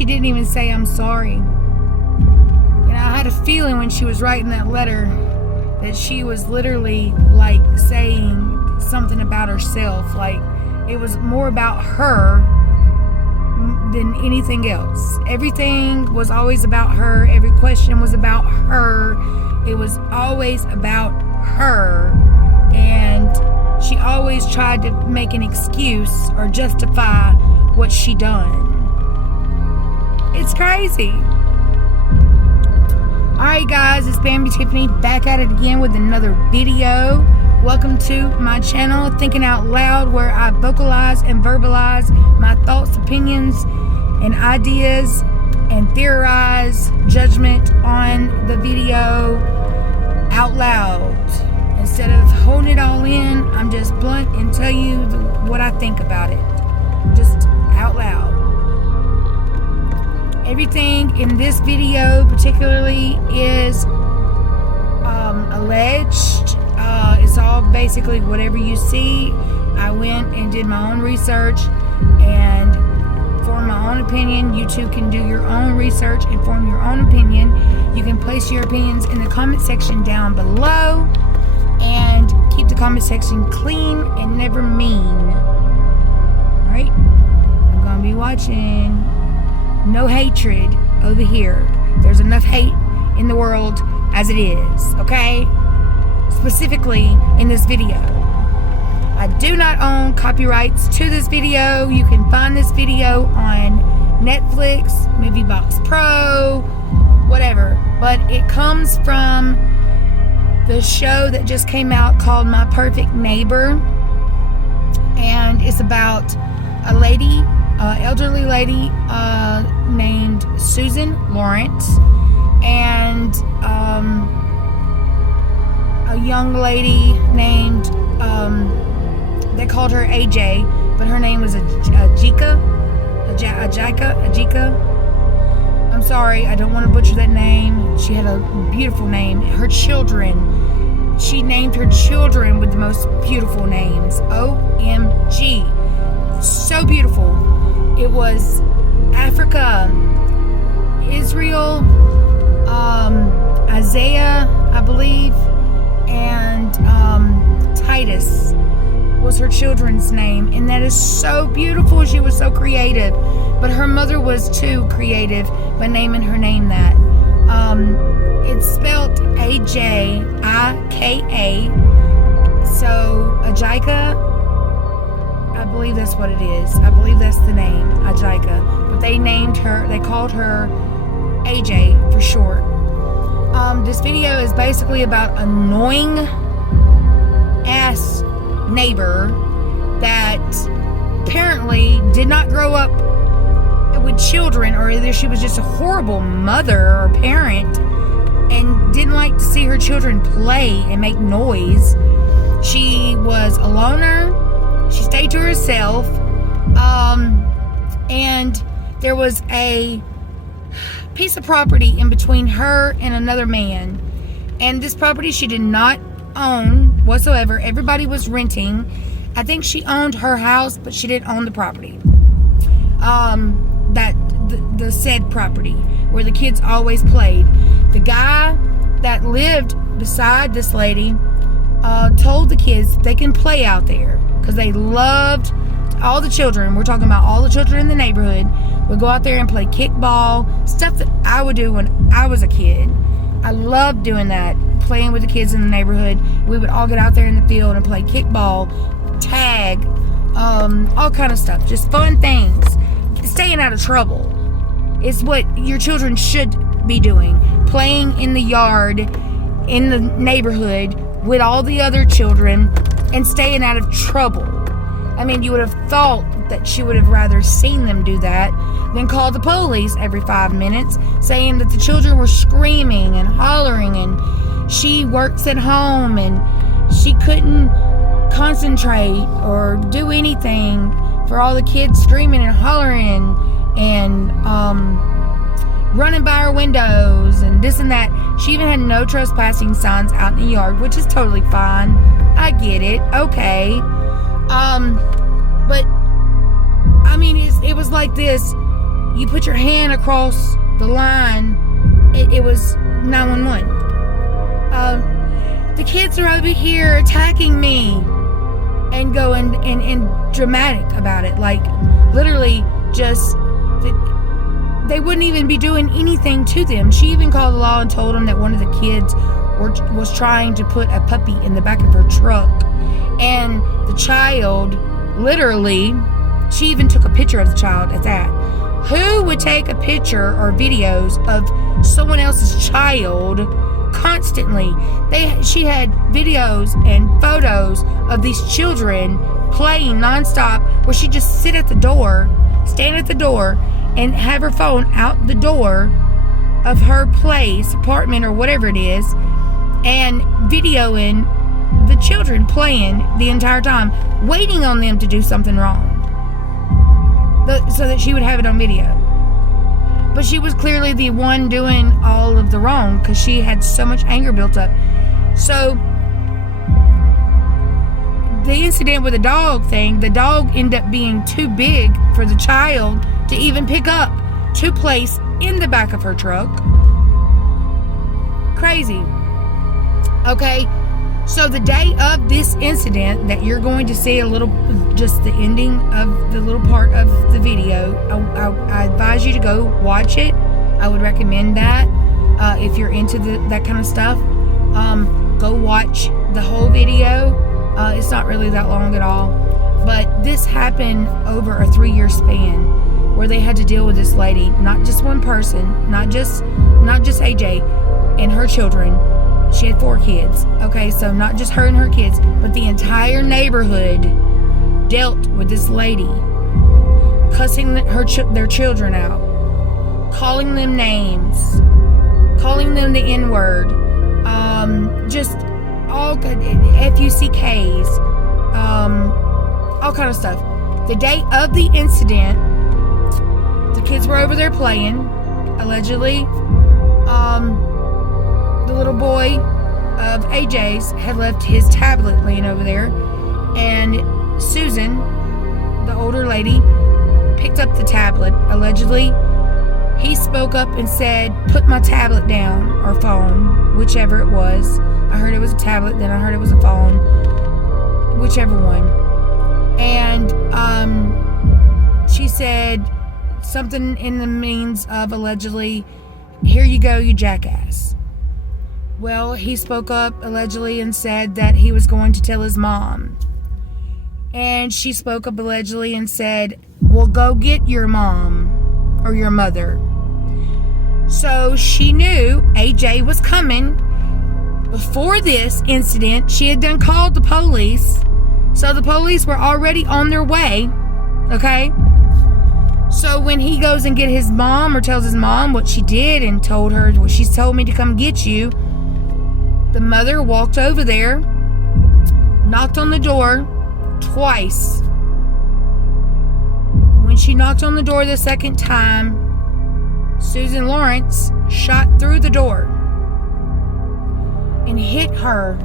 she didn't even say I'm sorry. And I had a feeling when she was writing that letter that she was literally like saying something about herself. Like it was more about her than anything else. Everything was always about her. Every question was about her. It was always about her. And she always tried to make an excuse or justify what she done. It's crazy. Alright guys, it's Bambi Tiffany back at it again with another video. Welcome to my channel, Thinking Out Loud, where I vocalize and verbalize my thoughts, opinions, and ideas, and theorize judgment on the video out loud. Instead of holding it all in, I'm just blunt and tell you what I think about it. Just out loud. Everything in this video particularly is alleged. It's all basically whatever you see. I went and did my own research and formed my own opinion. You too can do your own research and form your own opinion. You can place your opinions in the comment section down below and keep the comment section clean and never mean. Alright? I'm going to be watching. No hatred over here. There's enough hate in the world as it is, okay? Specifically in this video. I do not own copyrights to this video. You can find this video on Netflix, MovieBox Pro, whatever. But it comes from the show that just came out called My Perfect Neighbor. And it's about a lady, elderly lady named Susan Lawrence, and a young lady named, they called her AJ, but her name was Ajika. I'm sorry, I don't want to butcher that name. She had a beautiful name. Her children, she named her children with the most beautiful names. OMG. So beautiful. It was Africa, Israel, Isaiah, I believe, and Titus was her children's name. And that is so beautiful. She was so creative. But her mother was too creative by naming her name that. It's spelled A-J-I-K-A. So, Ajika, I believe that's what it is. I believe that's the name, Ajika. But they named her, they called her AJ for short. This video is basically about annoying ass neighbor that apparently did not grow up with children, or either she was just a horrible mother or parent and didn't like to see her children play and make noise. She was a loner. She stayed to herself, and there was a piece of property in between her and another man, and this property she did not own whatsoever. Everybody was renting. I think she owned her house, but she didn't own the property. The said property where the kids always played. The guy that lived beside this lady told the kids they can play out there because they loved all the children. We're talking about all the children in the neighborhood would go out there and play kickball, stuff that I would do when I was a kid. I loved doing that, playing with the kids in the neighborhood. We would all get out there in the field and play kickball, tag, all kind of stuff. Just fun things. Staying out of trouble is what your children should be doing. Playing in the yard, in the neighborhood, with all the other children, and staying out of trouble. I mean, you would have thought that she would have rather seen them do that than call the police every 5 minutes saying that the children were screaming and hollering, and she works at home and she couldn't concentrate or do anything for all the kids screaming and hollering and running by her windows and this and that. She even had no trespassing signs out in the yard, which is totally fine. I get it. Okay. But I mean, it was like this. you put your hand across the line, it was 911. The kids are over here attacking me, and going and dramatic about it, like literally just they wouldn't even be doing anything to them. She even called the law and told them that one of the kids was trying to put a puppy in the back of her truck, and the child literally, she even took a picture of the child at that. Who would take a picture or videos of someone else's child constantly? She had videos and photos of these children playing nonstop, where she'd just stand at the door, and have her phone out the door of her place, apartment, or whatever it is, and videoing the children playing the entire time, waiting on them to do something wrong, so that she would have it on video. But she was clearly the one doing all of the wrong, because she had so much anger built up. So the incident with the dog thing, the dog ended up being too big for the child to even pick up, to place in the back of her truck. Crazy. Okay, so the day of this incident that you're going to see just the ending of the little part of the video, I advise you to go watch it. I would recommend that if you're into that kind of stuff. Go watch the whole video. It's not really that long at all, but this happened over a 3-year span, where they had to deal with this lady, not just one person, not just AJ and her children. She had 4 kids. Okay, so not just her and her kids, but the entire neighborhood dealt with this lady, cussing their children out, calling them names, calling them the N-word, just all good FUCKs, all kind of stuff. The day of the incident, the kids were over there playing, allegedly. The little boy of AJ's had left his tablet laying over there, and Susan, the older lady, picked up the tablet, allegedly. He spoke up and said, "Put my tablet down," or phone, whichever it was. I heard it was a tablet, then I heard it was a phone, whichever one. And she said something in the means of, allegedly, "Here you go, you jackass." Well, he spoke up, allegedly, and said that he was going to tell his mom. And she spoke up, allegedly, and said, "Well, go get your mom or your mother." So she knew AJ was coming. Before this incident, she had done called the police. So the police were already on their way. Okay? So when he goes and get his mom, or tells his mom what she did and told her, "Well, she's told me to come get you," the mother walked over there, knocked on the door twice. When she knocked on the door the second time, Susan Lawrence shot through the door and hit her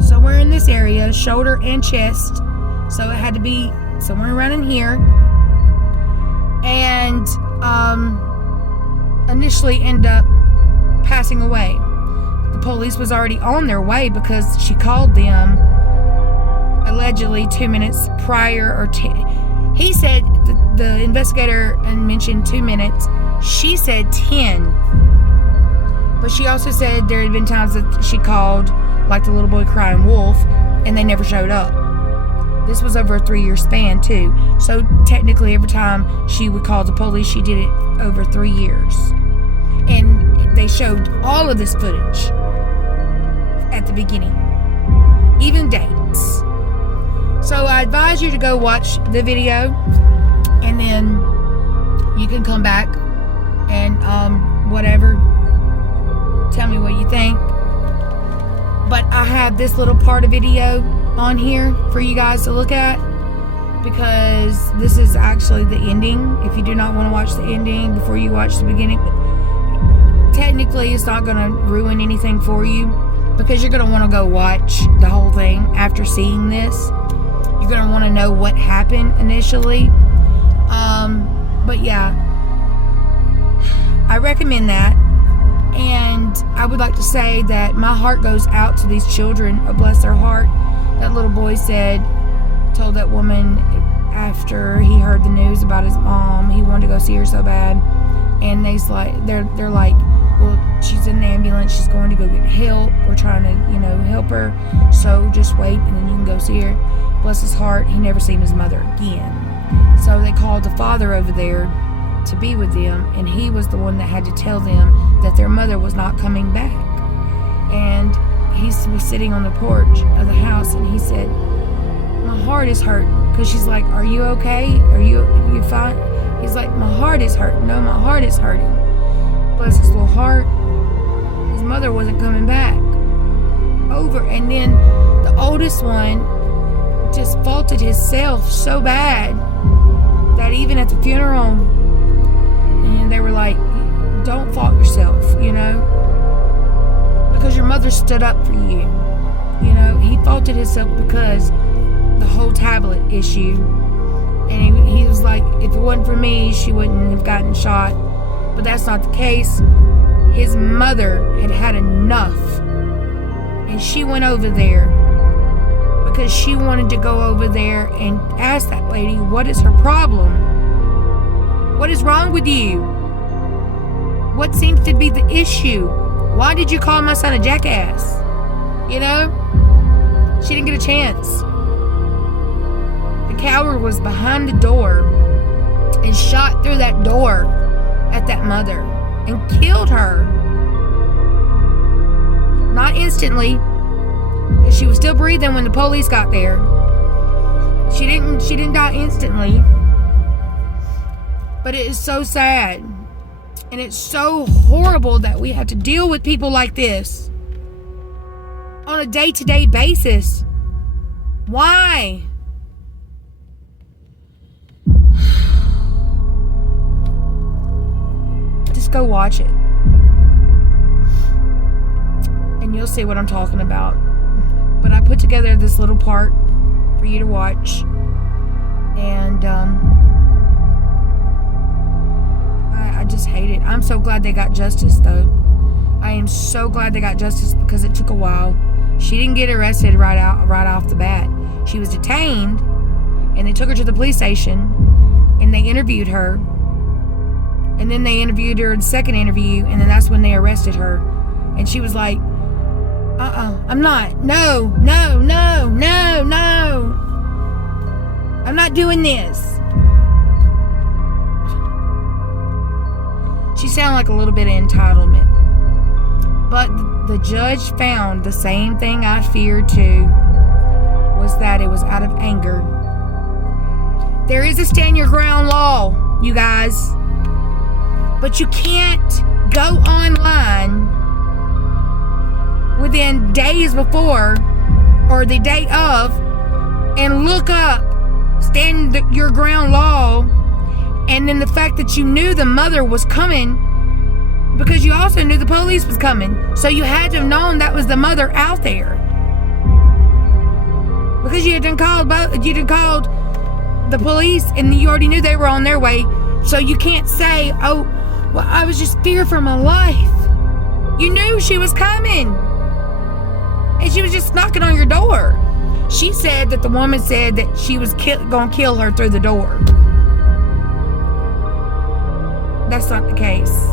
somewhere in this area, shoulder and chest. So it had to be somewhere around in here. And initially ended up passing away. The police was already on their way, because she called them allegedly 2 minutes prior, or he said, the investigator mentioned 2 minutes. She said 10. But she also said there had been times that she called, like the little boy crying wolf, and they never showed up. This was over a 3-year span too. So technically every time she would call the police, she did it over 3 years. And they showed all of this footage at the beginning, even dates. So I advise you to go watch the video, and then you can come back and whatever, tell me what you think. But I have this little part of video on here for you guys to look at, because this is actually the ending. If you do not want to watch the ending before you watch the beginning, technically it's not going to ruin anything for you, because you're going to want to go watch the whole thing after seeing this. You're going to want to know what happened initially. But yeah, I recommend that. And I would like to say that my heart goes out to these children. Oh, bless their heart. That little boy told that woman after he heard the news about his mom, he wanted to go see her so bad. And they're like, well, she's in the ambulance. She's going to go get help. We're trying to, help her. So just wait, and then you can go see her. Bless his heart. He never seen his mother again. So they called the father over there to be with them, and he was the one that had to tell them that their mother was not coming back. And he was sitting on the porch of the house, and he said, my heart is hurt. Because she's like, are you okay? Are you fine? He's like, my heart is hurt. No, my heart is hurting. Bless his little heart. His mother wasn't coming back. And then the oldest one just faulted himself so bad that even at the funeral, and they were like, don't fault yourself, because your mother stood up for you. He faulted himself because the whole tablet issue, and he was like, if it wasn't for me, she wouldn't have gotten shot. But that's not the case. His mother had had enough, and she went over there because she wanted to go over there and ask that lady, what is her problem? What is wrong with you? What seems to be the issue? Why did you call my son a jackass? She didn't get a chance. The coward was behind the door and shot through that door at that mother and killed her. Not instantly, because she was still breathing when the police got there. She didn't die instantly. But it is so sad. And it's so horrible that we have to deal with people like this on a day-to-day basis. Why? Just go watch it. And you'll see what I'm talking about. But I put together this little part for you to watch. And I just hate it. I'm so glad they got justice, though. I am so glad they got justice because it took a while. She didn't get arrested right off the bat. She was detained, and they took her to the police station, and they interviewed her. And then they interviewed her in the second interview, and then that's when they arrested her. And she was like, I'm not. No. I'm not doing this. She sounded like a little bit of entitlement. But the judge found the same thing I feared too, was that it was out of anger. There is a stand your ground law, you guys. But you can't go online within days before or the day of and look up stand your ground law, and then the fact that you knew the mother was coming because you also knew the police was coming, so you had to have known that was the mother out there because you had called the police and you already knew they were on their way. So you can't say, oh, well, I was just scared for my life. You knew she was coming. And she was just knocking on your door. She said that the woman said that she was going to kill her through the door. That's not the case.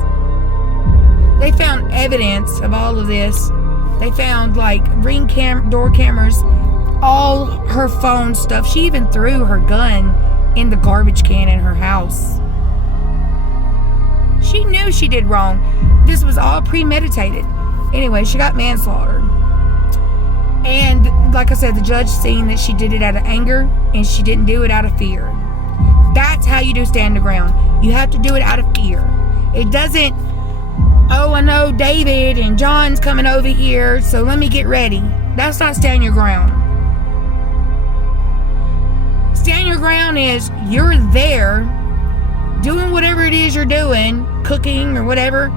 They found evidence of all of this. They found ring door cameras, all her phone stuff. She even threw her gun in the garbage can in her house. She knew she did wrong. This was all premeditated. Anyway, she got manslaughter. And like I said, the judge seen that she did it out of anger and she didn't do it out of fear. That's how you do stand your ground. You have to do it out of fear. It doesn't, oh, I know David and John's coming over here, so let me get ready. That's not stand your ground. Stand your ground is you're there doing whatever it is you're doing, cooking or whatever,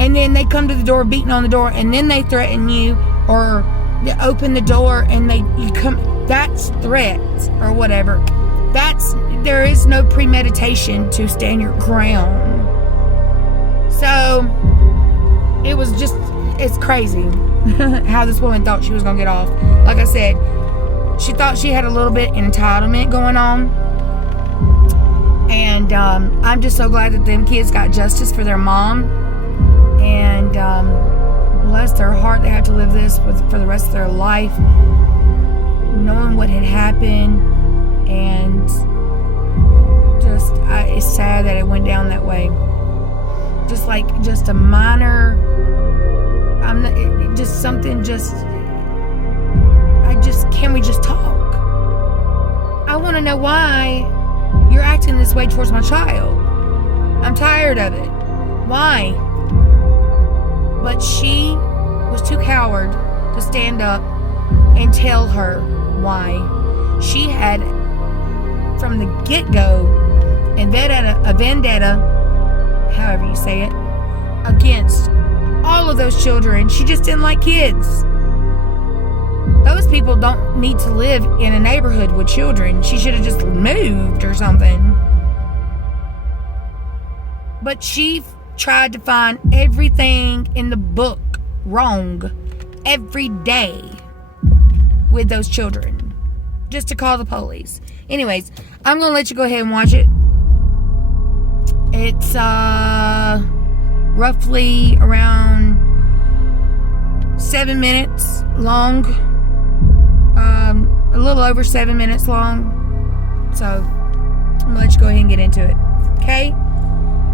and then they come to the door beating on the door, and then they threaten you or they open the door and you come. That's threats or whatever. There is no premeditation to stand your ground. So it was just, it's crazy how this woman thought she was gonna get off. Like I said, she thought she had a little bit entitlement going on. And I'm just so glad that them kids got justice for their mom. And bless their heart, they have to live this for the rest of their life, knowing what had happened. And just, it's sad that it went down that way. Just a minor, can we just talk? I want to know why you're acting this way towards my child. I'm tired of it. Why? But she was too coward to stand up and tell her why. She had, from the get-go, a vendetta, however you say it, against all of those children. She just didn't like kids. Those people don't need to live in a neighborhood with children. She should have just moved or something. But she tried to find everything in the book wrong every day with those children, just to call the police. Anyways, I'm gonna let you go ahead and watch it. It's roughly around 7 minutes long, a little over 7 minutes long. So I'm gonna let you go ahead and get into it. Okay,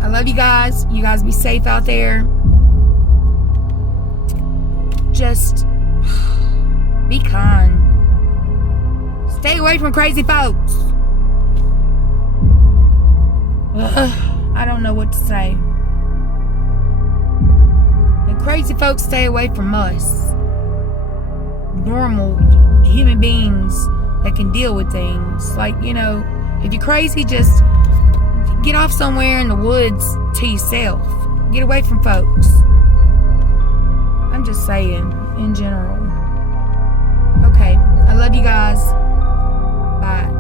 I love you guys. You guys be safe out there. Just be kind. Stay away from crazy folks. I don't know what to say. And crazy folks stay away from us. Normal human beings that can deal with things. Like, if you're crazy, just get off somewhere in the woods to yourself. Get away from folks. I'm just saying, in general. Okay, I love you guys. Bye.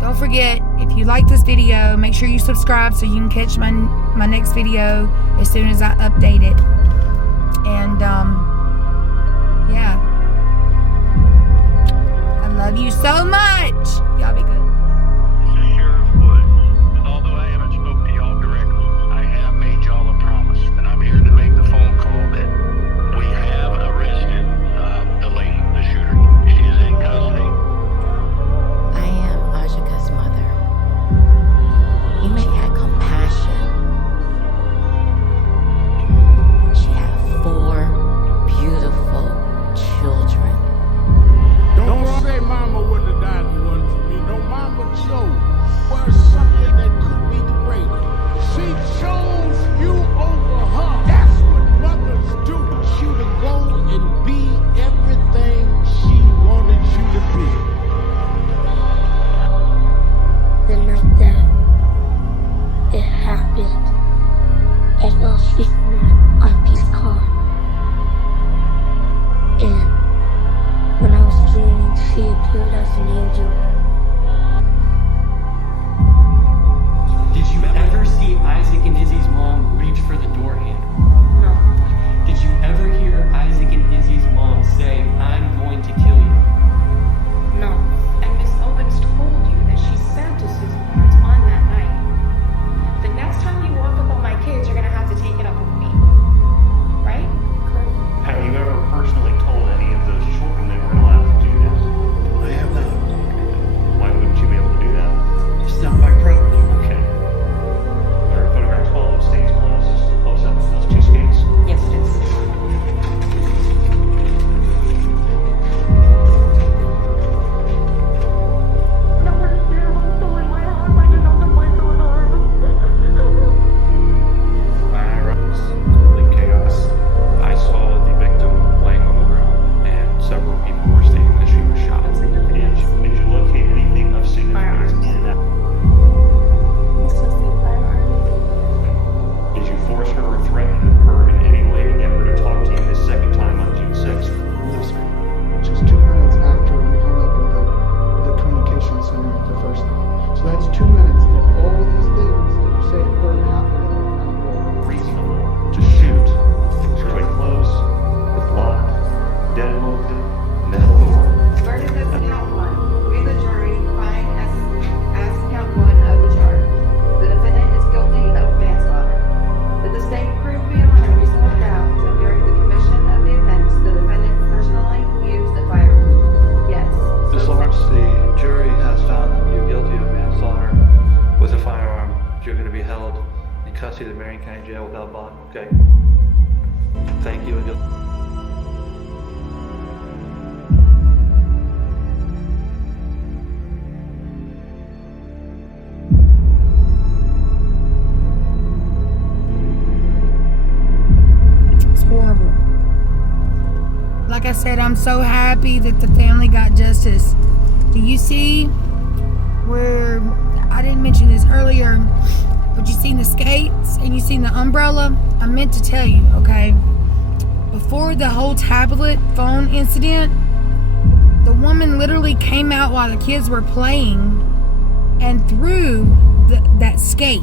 Don't forget, if you like this video, make sure you subscribe so you can catch my next video as soon as I update it. And yeah, I love you so much. Y'all be good. This is Sheriff Woods, and although I haven't spoke to y'all directly, I have made y'all a promise, and I'm here to make the phone call that we have arrested the lady, the shooter. She is in custody. I am Ajika's mother. You may have compassion. She had 4 beautiful children. Don't say mama wouldn't have died if it wasn't for me. No, mama custody of the Marion County Jail without bond. Okay. Thank you. And good. It's horrible. Like I said, I'm so happy that the family got justice. Do you see where, I didn't mention this earlier, but you seen the skates and you seen the umbrella? I meant to tell you, okay? Before the whole tablet phone incident, the woman literally came out while the kids were playing and threw that skate.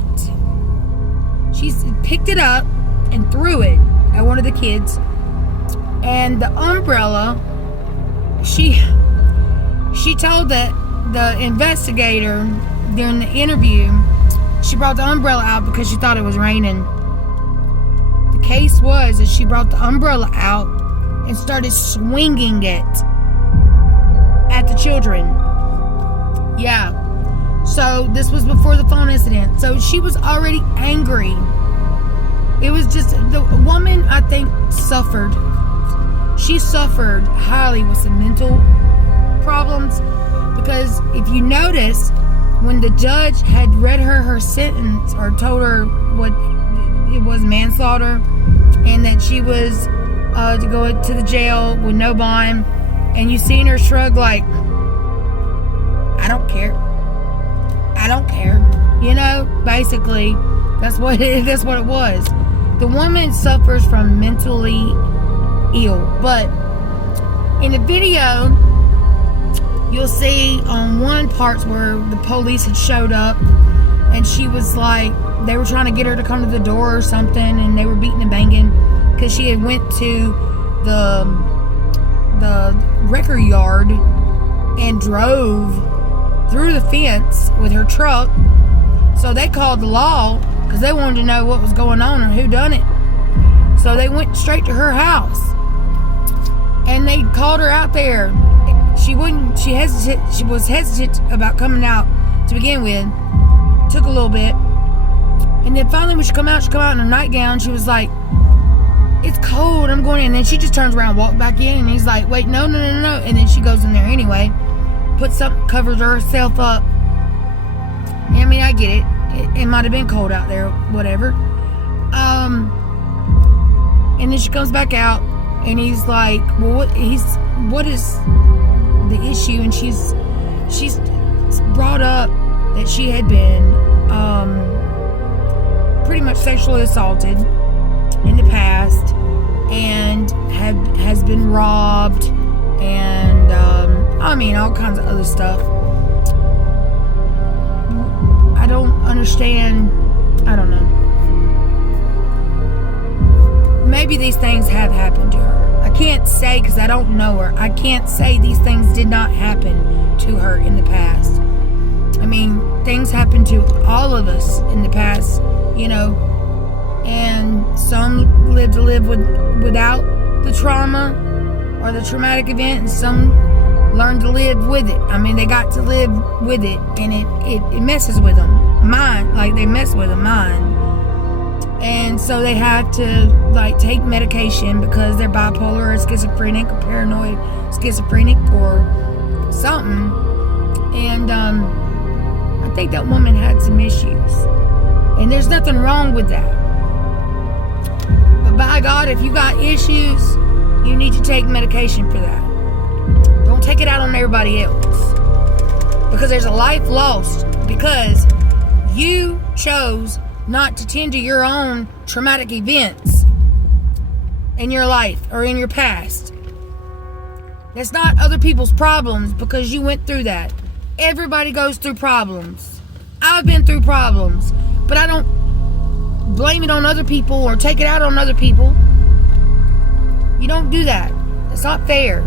She picked it up and threw it at one of the kids. And the umbrella, she told the investigator during the interview, she brought the umbrella out because she thought it was raining. The case was that she brought the umbrella out and started swinging it at the children. Yeah. So this was before the phone incident. So she was already angry. It was just, the woman, I think, suffered. She suffered highly with some mental problems, because if you notice, when the judge had read her sentence, or told her what it was, manslaughter, and that she was to go to the jail with no bond, and you seen her shrug like, I don't care, you know, basically that's what it was. The woman suffers from mentally ill. But in the video, you'll see on one part where the police had showed up, and she was like, they were trying to get her to come to the door or something, and they were beating and banging because she had went to the record yard and drove through the fence with her truck. So they called the law because they wanted to know what was going on or who done it. So they went straight to her house, and they called her out there. She was hesitant about coming out to begin with. Took a little bit. And then finally when she come out in her nightgown. She was like, it's cold, I'm going in. And then she just turns around and walked back in, and he's like, wait, no. And then she goes in there anyway. Covers herself up. I mean, I get it. It might have been cold out there, whatever. And then she comes back out, and he's like, well, what is the issue? And she's brought up that she had been pretty much sexually assaulted in the past, and has been robbed, and I mean, all kinds of other stuff. I don't understand. I don't know. Maybe these things have happened to her. I can't say because I don't know her. I can't say these things did not happen to her in the past. I mean, things happen to all of us in the past, you know, and some live to live without the trauma or the traumatic event, and some learn to live with it. I mean, they got to live with it, and it messes with them. They mess with them mind. And so they have to take medication because they're bipolar or schizophrenic or paranoid schizophrenic or something. And I think that woman had some issues, and there's nothing wrong with that. But by God, if you got issues, you need to take medication for that. Don't take it out on everybody else, because there's a life lost because you chose not to tend to your own traumatic events in your life or in your past. That's not other people's problems because you went through that. Everybody goes through problems. I've been through problems, but I don't blame it on other people or take it out on other people. You don't do that. It's not fair.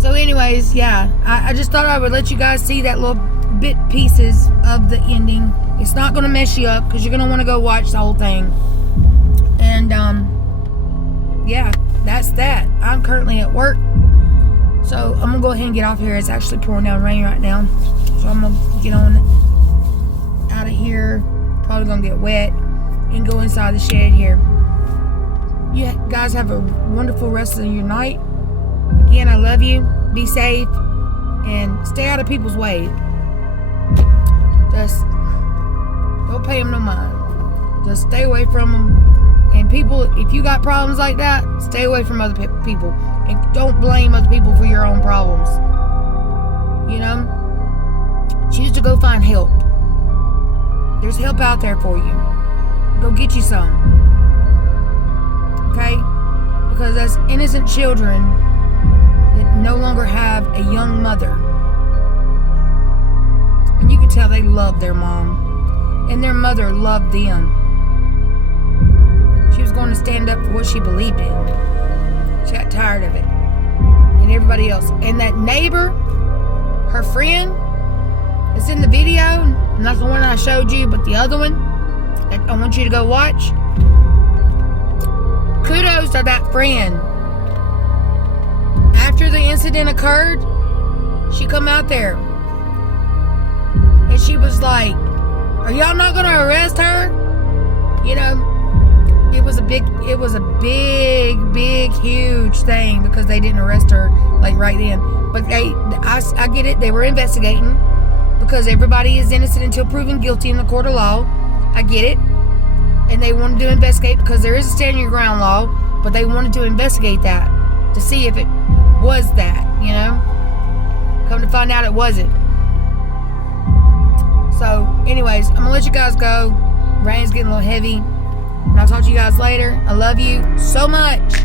So anyways, yeah, I just thought I would let you guys see that little bit pieces of the ending. It's not going to mess you up because you're going to want to go watch the whole thing. And yeah, that's that. I'm currently at work, so I'm going to go ahead and get off here. It's actually pouring down rain right now, so I'm going to get on out of here. Probably gonna get wet and go inside the shed here. You guys have a wonderful rest of your night. Again, I love you. Be safe and stay out of people's way. Just don't pay them no mind. Just stay away from them. And people, if you got problems like that, stay away from other people. And don't blame other people for your own problems. You know? Choose to go find help. There's help out there for you. Go get you some. Okay? Because as innocent children that no longer have a young mother, and you can tell they love their mom, and their mother loved them. She was going to stand up for what she believed in. She got tired of it. And everybody else. And that neighbor, her friend, that's in the video, not the one I showed you, but the other one that I want you to go watch. Kudos to that friend. After the incident occurred, she come out there and she was like, "Are y'all not gonna arrest her?" You know, it was a big, huge thing because they didn't arrest her like right then. But I get it. They were investigating because everybody is innocent until proven guilty in the court of law. I get it. And they wanted to investigate because there is a stand your ground law, but they wanted to investigate that to see if it was that, you know. Come to find out it wasn't. So, anyways, I'm gonna let you guys go. Rain's getting a little heavy. And I'll talk to you guys later. I love you so much.